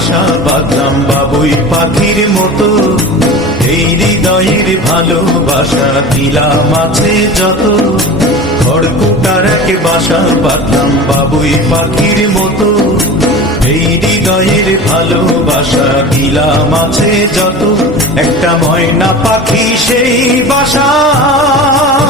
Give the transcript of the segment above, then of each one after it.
বাসা বাঁধলাম বাবুই পাখির মতো। এই হৃদয়ের ভালোবাসা দিলাম আছে যত। খড়কুটার এক বাসা বাঁধলাম বাবুই পাখির মতো। এই হৃদয়ের ভালোবাসা দিলাম আছে যত। একটা ময়না পাখি সেই বাসায়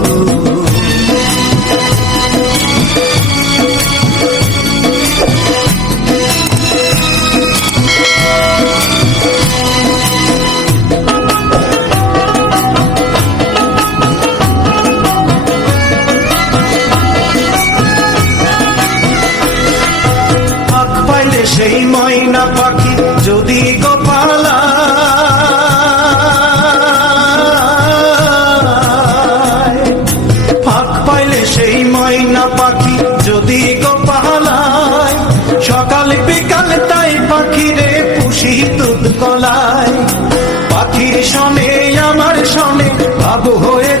যদি গোপালা। ফাঁক পাইলে সেই ময়না পাখি যদি গোপালায়। সকাল বিকাল তাই পাখিরে পুষি দুধ কলায় পাখির সনে, আমার সনে ভাব হয়েছে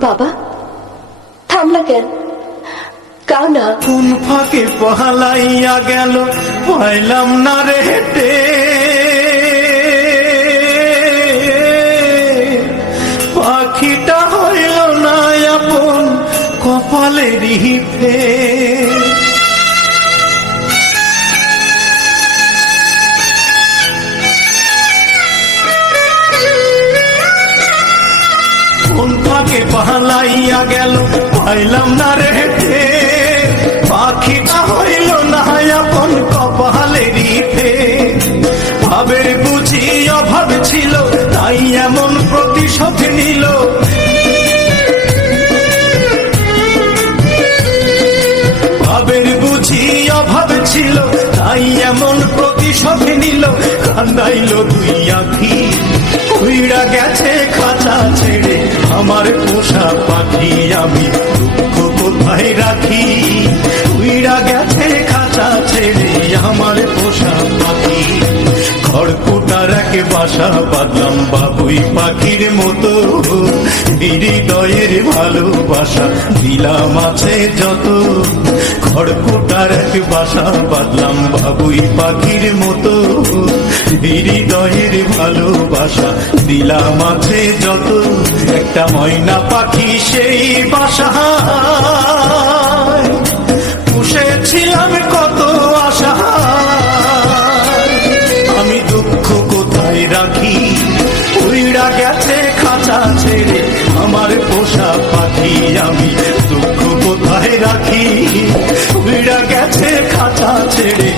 বাবা, থামলা কেন? না? কোন ফাঁকে গেল পাইলাম না রে হেঁটে। পাখিটা হইল না আপন কপালের হিপে পালাইয়া গেল, পাইলাম না রে হেঁটে পাখিটা হইল না আপন কপালের রিফে ভাবের বুঝি অভাব ছিল, তাই এমন প্রতিশোধ নিল। ভাবের ছিল, তাই এমন প্রতিশোধ নিল। কান্দাইল দুই আখি। উইড়া গেছে খাঁচা ছেড়ে। আমার পোষা পাখি আমি দুঃখ কোথায় রাখি। উইড়া গেছে খাঁচা ছেড়ে। খড়কুটার এক বাসা বাঁধলাম বাবুই পাখির মতো। হৃদয়ের ভালোবাসা দিলাম আছে যত। খড়কুটার এক বাসা বাঁধলাম বাবুই পাখির মতো। হৃদয়ের ভালোবাসা দিলাম আছে যত। একটা ময়না পাখি সেই বাসা। রাখি। উইড়া গেছে, খাঁচা ছেড়ে আমার পোষা পাখি, আমি দুঃখ কোথায় রাখি? উইড়া গেছে, খাঁচা ছেড়ে